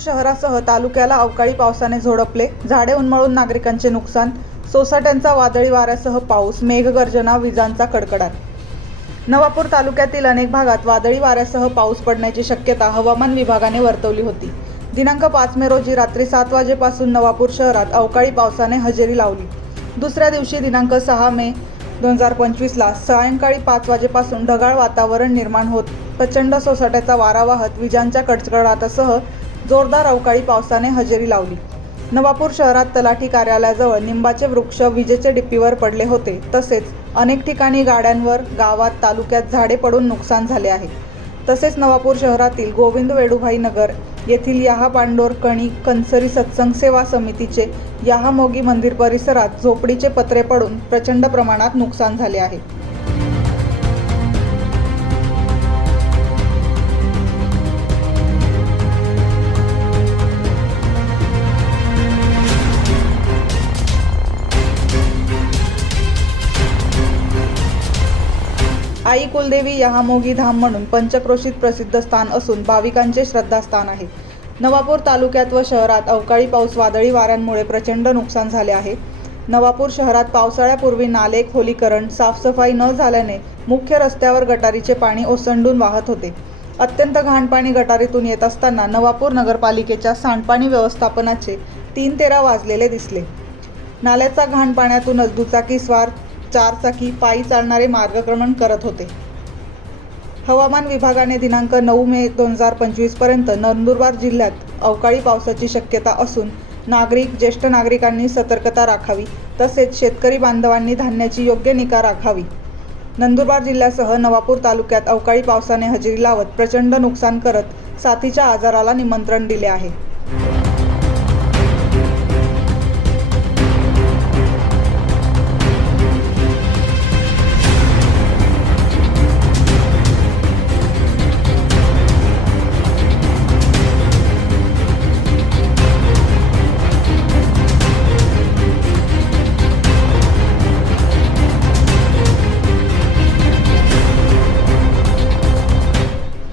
शहरासह तालुक्याला अवकाळी पावसाने झोडपले. झाडे उन्मळून नागरिकांचे नुकसान सोसाट्यांचा वादळी वाऱ्यासह पाऊस मेघगर्जना विजांचा कडकडाट. नवापूर तालुक्यातील अनेक भागात वादळी वाऱ्यासह पाऊस पडण्याची शक्यता हवामान विभागाने वर्तवली होती. दिनांक पाच मे रोजी रात्री सात वाजेपासून नवापूर शहरात अवकाळी पावसाने हजेरी लावली. दुसऱ्या दिवशी दिनांक सहा मे दोन हजार पंचवीसला सायंकाळी पाच वाजेपासून ढगाळ वातावरण निर्माण होत प्रचंड सोसाट्याचा वारा वाहत विजांच्या कडकडाटासह जोरदार अवकाळी पावसाने हजेरी लावली. नवापूर शहरात तलाठी कार्यालयाजवळ निंबाचे वृक्ष विजेचे डिप्पीवर पडले होते. तसेच अनेक ठिकाणी गाड्यांवर गावात तालुक्यात झाडे पडून नुकसान झाले आहे. तसेच नवापूर शहरातील गोविंद वेडुभाई नगर येथील याहा पांडोर कणी कनसरी सत्संग सेवा समितीचे याहा मोगी मंदिर परिसरात झोपडीचे पत्रे पडून प्रचंड प्रमाणात नुकसान झाले आहे. आई कुलदेवी यहामोगी धाम म्हणून पंचक्रोशीत प्रसिद्ध स्थान असून भाविकांचे श्रद्धास्थान आहे. नवापूर तालुक्यात व शहरात अवकाळी पाऊस वादळी वाऱ्यांमुळे प्रचंड नुकसान झाले आहे. नवापूर शहरात पावसाळ्यापूर्वी नाले खोलीकरण साफसफाई न झाल्याने मुख्य रस्त्यावर गटारीचे पाणी ओसंडून वाहत होते. अत्यंत घाण पाणी गटारीतून येत असताना नवापूर नगरपालिकेच्या सांडपाणी व्यवस्थापनाचे तीन तेरा वाजलेले दिसले. नाल्याचा घाण पाण्यातूनच दुचाकी स्वार चारचाकी पायी चालणारे मार्गक्रमण करत होते. हवामान विभागाने दिनांक नऊ मे दोन हजार पंचवीसपर्यंत नंदुरबार जिल्ह्यात अवकाळी पावसाची शक्यता असून नागरिक ज्येष्ठ नागरिकांनी सतर्कता राखावी तसेच शेतकरी बांधवांनी धान्याची योग्य निगा राखावी. नंदुरबार जिल्ह्यासह नवापूर तालुक्यात अवकाळी पावसाने हजेरी लावत प्रचंड नुकसान करत साथीच्या आजाराला निमंत्रण दिले आहे.